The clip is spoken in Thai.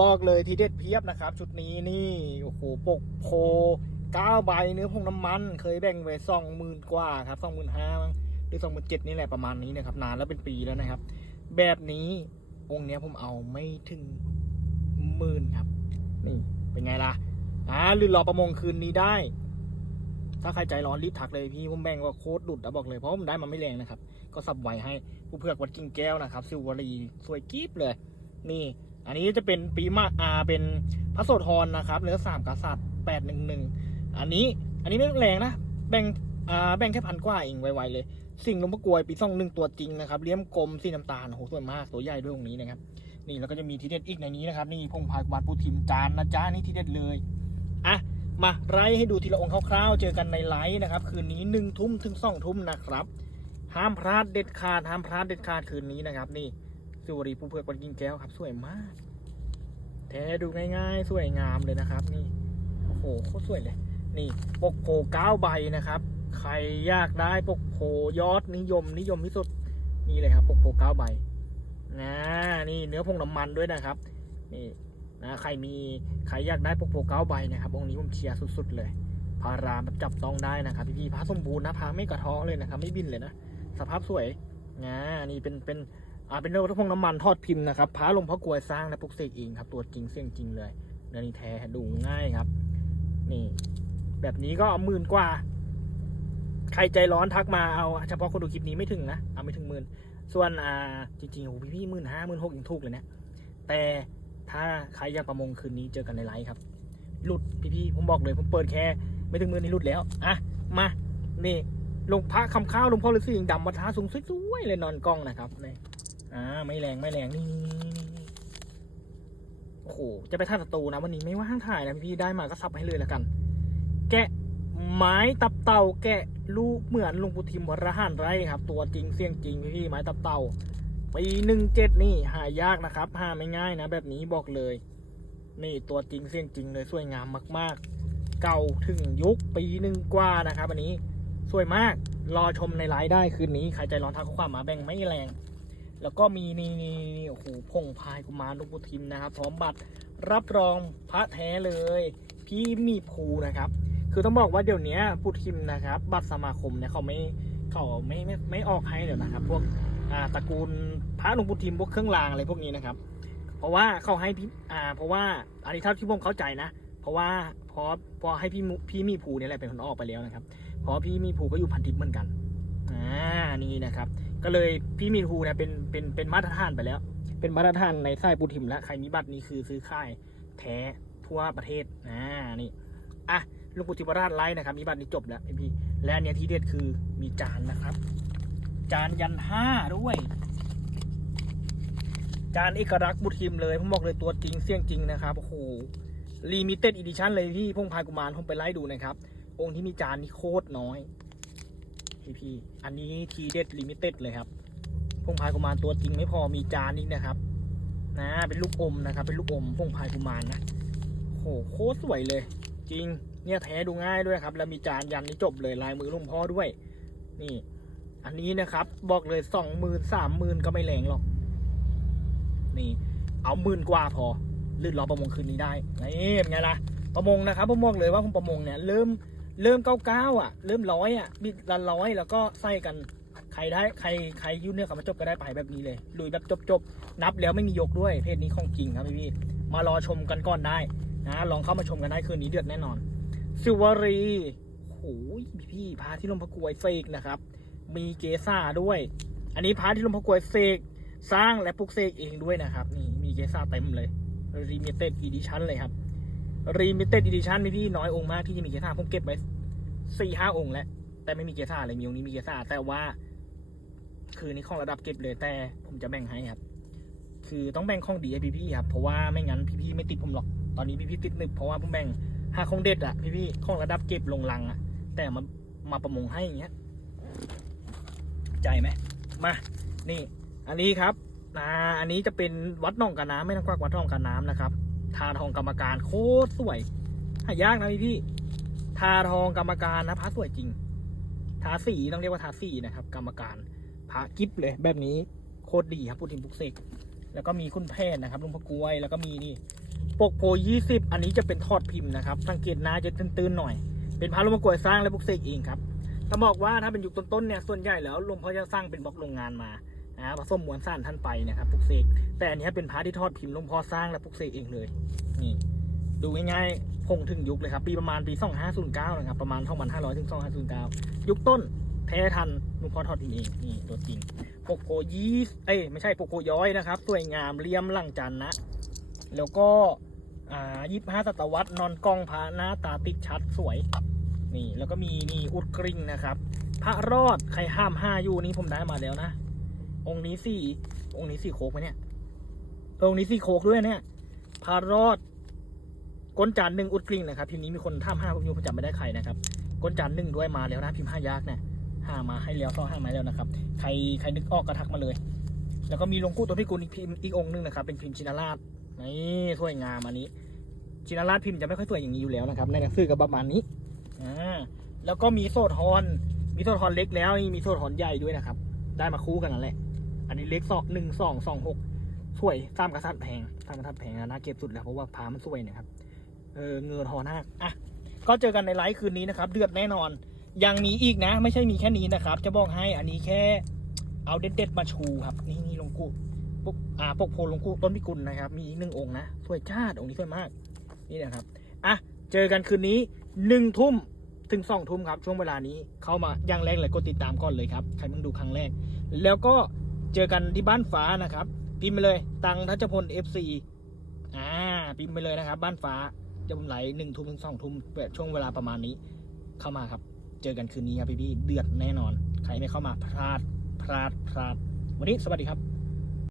บอกเลยทีเด็ดเพียบนะครับ ชุดนี้นี่โอ้โหปกโพเก้าใบเนื้อพงน้ำมัน เคยแบ่งไว้สองหมื่นกว่าครับสองหมื่นห้าหรือสองหมื่นเจ็ดนี่แหละประมาณนี้นะครับ นานแล้วเป็นปีแล้วนะครับ แบบนี้องค์เนี้ยผมเอาไม่ถึงหมื่นครับ นี่เป็นไงล่ะอ่าหรือรอประมงคืนนี้ได้ ถ้าใครใจร้อนรีบทักเลยพี่ผมแบ่งว่าโคตรดุดนะบอกเลยเพราะผมได้มาไม่แรงนะครับ ก็สับไวให้ผู้เพือกวัดกิ่งแก้วนะครับซิววารีสวยกีบเลย นี่ อันนี้จะเป็นปีมาอาเป็นพระโสธรนะครับเนื้อสามกษัตริย์แปดหนึ่งหนึ่งอันนี้อันนี้ไม่แรงนะแบ่งอ่าแบ่งแค่พันกว่าเองไวๆเลย สิ่งลวงพระกรวยปีซ่องหนึ่งตัวจริงนะครับเลี้ยมกลมสีน้ำตาลโอ้โหสวยมากตัวใหญ่ด้วยตรงนี้นะครับนี่แล้วก็จะมีทีเด็ดอีกในนี้นะครับ นี่พงพายกบาลปูทิมจานนะจ๊ะนี่ทีเด็ดเลยอะมาไล่ให้ดูทีละองค์คร่าวๆ เจอกันในไลฟ์นะครับ คืนนี้หนึ่งทุ่มถึงสองทุ่มนะครับ ห้ามพลาดเด็ดขาดห้ามพลาดเด็ดขาดคืนนี้นะครับนี่ สุวรีผู้เพือกวันกินแก้วครับ สวยมาก แท้ดูง่ายๆ สวยงามเลยนะครับ นี่ โอ้โหโคตรสวยเลย นี่ ปกโพเก้าใบนะครับ ใครอยากได้ปกโพยอดนิยม นิยมที่สุด นี่เลยครับ ปกโพเก้าใบนะนี่เนื้อพงน้ำมันด้วยนะครับ นี่นะใครมีใครอยากได้ปกโพเก้าใบนะครับองค์นี้ผมเชียร์สุด ๆ เลยพารามแบบจับต้องได้นะครับพี่ๆพระสมบูรณ์นะพระไม่กระเทาะเลยนะครับ ไม่บินเลยนะ สภาพสวยนะนี่เป็นเป็น อ่าเป็นเรื่องพงน้ำมันทอดพิมพ์นะครับพระลงพ่อกลวยสร้างและปลุกเสกเองครับ ตัวจริงเสียงจริงเลยเนื้อนี้แท้ดูง่ายครับ นี่ แบบนี้ก็หมื่นกว่า ใครใจร้อนทักมาเอา เฉพาะคนดูคลิปนี้ไม่ถึงนะเอาไม่ถึงหมื่นส่วนอ่าจริงๆโอ้พี่พี่หมื่นห้าหมื่นหกยังถูกเลยเนะแต่ถ้าใครอยากประมงคืนนี้เจอกันในไลฟ์ครับ หลุดพี่ๆผมบอกเลยผมเปิดแค่ไม่ถึงหมื่นนี่หลุดแล้วอะมานี่ลงพระคำข้าวหลวงพ่อฤาษียิงดำวัท้าสูงสวยๆเลยนอนกล้องนะครับนี่ อ่าไม่แรงไม่แรงนี่โอ้โหจะไปท่าศัตรูนะวันนี้ไม่ว่างถ่ายนะพี่ได้มาก็ซับให้เลยแล้วกัน แกะไม้ตับเต่า แกะลูกเหมือนลุงปู่ทิมวรหันไรครับ ตัวจริงเสียงจริงพี่ไม้ตับเต่าปีหนึ่งเจ็ดนี่หายากนะครับหาไม่ง่ายนะ แบบนี้บอกเลย นี่ตัวจริงเสียงจริงเลยสวยงามมาก ๆ เก่าถึงยุคปีหนึ่งกว่านะครับ อันนี้สวยมากรอชมในไลฟ์ได้คืนนี้ใครใจร้อนทักข้อความมาแบ่งไม่แรง แล้วก็มีนี่นี่นี่โอ้โหพงพายกุมารลูกปู่ทิมนะครับ พร้อมบัตรรับรองพระแท้เลยพี่มีภูนะครับ คือต้องบอกว่าเดี๋ยวนี้ปู่ทิมนะครับ บัตรสมาคมเนี่ยเขาไม่เขาไม่ไม่ไม่ออกให้เดี๋ยวนะครับ พวกอ่าตระกูลพระหลวงปู่ทิมพวกเครื่องรางอะไรพวกนี้นะครับ เพราะว่าเขาให้พี่อ่า เพราะว่าอันนี้เท่าที่ผมเข้าใจนะ เพราะว่าพอพอให้พี่พี่มีภูเนี่ยแหละเป็นคนออกไปแล้วนะครับ เพราะพี่มีภูก็อยู่พันทิพย์เหมือนกัน อ่านี่นะครับ ก็เลยพี่มีภูเนี่ยเป็นเป็นเป็นมาตรฐานไปแล้ว เป็นมาตรฐานในสายปูทิมแล้วใครมีบัตรนี้คือซื้อค่ายแท้ทั่วประเทศอ่านี่อะลุงปุติวราชไลฟ์นะครับ มีบัตรนี้จบแล้วพี่และอันเนี้ยที่เด็ดคือมีจานนะครับ จานยันห้าด้วย จานเอกลักษณ์บุทีมเลยผมบอกเลยตัวจริงเสี่ยงจริงนะครับโอ้โหลิมิเต็ดอีดิชั่นเลยพี่พงพายกุมารผมไปไล่ดูนะครับ องค์ที่มีจานนี่โคตรน้อย พี่พี่อันนี้ทีเด็ดลิมิเต็ดเลยครับพงพายกุมารตัวจริงไม่พอมีจานนี้นะครับ นะ เป็นลูกอมนะครับ เป็นลูกอมพงพายกุมารนะโหโคตรสวยเลย จริง เนี่ยแท้ดูง่ายด้วยครับ แล้วมีจานยันนี่จบเลยลายมือลุงพ่อด้วย นี่ อันนี้นะครับ บอกเลยสองหมื่นสามหมื่นก็ไม่แรงหรอก นี่ เอาหมื่นกว่าพอลื่นรอประมงคืนนี้ได้นี่เป็นไงล่ะประมงนะครับผมบอกเลยว่าผมประมงเนี่ยเริ่ม เริ่มเก้าเก้าอะ เริ่มร้อยอะบิดละร้อยแล้วก็ใส่กัน ใครได้ใครใครยุ่นเนี่ยกับมาจบก็ได้ไปแบบนี้เลยลุยแบบจบจบนับแล้วไม่มียกด้วยเพศนี้ของจริงครับพี่พี่มารอชมกันก่อนได้นะลองเข้ามาชมกันได้คืนนี้เดือดแน่นอนสิวรีโอ้ยพี่พี่พาที่ลมพะกวยเฟกนะครับ มีเกซ่าด้วย อันนี้พาที่ลมพะกวยเฟกสร้างและปลุกเสกเองด้วยนะครับ นี่มีเกซ่าเต็มเลย Limited Edition เลยครับ Limited Edition มีพี่น้อยองค์มากที่จะมีเกซ่าผมเก็บไว้สี่ห้าองค์แล้ว แต่ไม่มีเกียร์ซ่าเลยมีองค์นี้มีเกียร์ซ่าแต่ว่า คือนี่ข้องระดับเก็บเลยแต่ผมจะแบ่งให้ครับ คือต้องแบ่งข้องดีให้พี่ๆครับ เพราะว่าไม่งั้นพี่ๆไม่ติดผมหรอก ตอนนี้พี่ๆติดหนึบเพราะว่าผมแบ่งห้าข้องเด็ดอะพี่ๆข้องระดับเก็บลงลังอะแต่มามาประมงให้อย่างเงี้ยใจไหมมานี่ อันนี้ครับอ่าอันนี้จะเป็นวัดหนองกาน้ำไม่ต้องกวักวัดหนองกาน้ำนะครับ ทาทองกรรมการโคตรสวย หายากนะพี่พี่ ทาทองกรรมการนะพระสวยจริง ทาสีต้องเรียกว่าทาสีนะครับ กรรมการพระกิฟเลย แบบนี้โคตรดีครับพูดถึงบุกเสกแล้วก็มีคุณแพทย์นะครับลุงพะกล้วยแล้วก็มีนี่ปกโพยี่สิบอันนี้จะเป็นทอดพิมพ์นะครับ สังเกตหน้าจะตื้นๆหน่อย เป็นพระลวงพ่อกลวยสร้างและปลุกเสกเองครับต้องบอกว่าถ้าเป็นยุคต้นๆเนี่ยส่วนใหญ่แล้วลวงพ่อจะสร้างเป็นบล็อกโรงงานมา นะผสมมวลสารท่านไปนะครับปลุกเสกแต่อันนี้เป็นพระที่ทอดพิมพ์หลวงพ่อสร้างและปลุกเสกเองเลยนี่ดูง่ายๆคงถึงยุคเลยครับ ปีประมาณปี 2509 นะครับ ประมาณ 2500 ถึง 2509 ยุคต้นแท้ทันหลวงพ่อทอดพิมพ์เอง นี่ ตัวจริงปกโพยี่เอ้ย ไม่ใช่ปกโพย้อยนะครับ สวยงามเลี่ยมลังจันนะ แล้วก็ อ่ายี่ห้าศตวรรษนอนกองพระหน้าตาติดชัดสวย นี่ แล้วก็มีนี่อุดกริ่งนะครับ พระรอดใครห้ามห้าอยู่นี่ผมได้มาแล้วนะ องค์นี้สี่องค์นี้สี่โคกไหมเนี่ยองค์นี้สี่โคกด้วยเนี่ยพระรอดก้นจานหนึ่งอุดกริ่งนะครับพิมพ์นี้มีคนท่ามห้าผมอยู่ผมจำไม่ได้ใครนะครับก้นจานหนึ่งด้วยมาแล้วนะพิมพ์ห้ายากเนี่ยห้ามาให้แล้วซ่อห้ามาแล้วนะครับ ใครใครนึกออกก็ทักมาเลย แล้วก็มีลงปู่ตัวพิกุลอีกพิมพ์อีกองค์หนึงนะครับเป็นพิมพ์ชินาราชนี่สวยงามอันนี้ชินาราชพิมพ์จะไม่ค่อยสวยอย่างนี้อยู่แล้วนะครับในหนังสือก็ประมาณนี้อ่าแล้วก็มีโซทอน มีโซทอนเล็กแล้วมีโซทอนใหญ่ด้วยนะครับ ได้มาคู่กันนั่นแหละ อันนี้เล็กสองหนึ่งสองสองหกสวยสามกษัตริย์แพงสามกษัตริย์แพงนะน่าเก็บสุดแล้วเพราะว่าพามันสวยนะครับ เออเงินหอหน้าอะก็เจอกันในไลฟ์คืนนี้นะครับ เดือดแน่นอน ยังมีอีกนะ ไม่ใช่มีแค่นี้นะครับ จะบอกให้อันนี้แค่เอาเด็ดๆมาชูครับ นี่นี่ลงกูปุ๊บอ่าปกโพลงกูต้นพิกุลนะครับ มีอีกหนึ่งองค์นะสวยจ้าดองค์นี้สวยมาก นี่นะครับอะเจอกันคืนนี้หนึ่งทุ่มถึงสองทุ่มครับช่วงเวลานี้เข้ามาอย่างแรกเลยกดติดตามก่อนเลยครับใครเพิ่งดูครั้งแรก แล้วก็ เจอกันที่บ้านฟ้านะครับ พิมพ์ไปเลย ตังทัชพล FC อ่า พิมพ์ไปเลยนะครับ บ้านฟ้าจะผมไหลหนึ่งทุ่มถึงสองทุ่มช่วงเวลาประมาณนี้ เข้ามาครับ เจอกันคืนนี้ครับพี่พี่เดือดแน่นอน ใครไม่เข้ามาพลาดพลาดพลาด วันนี้สวัสดีครับ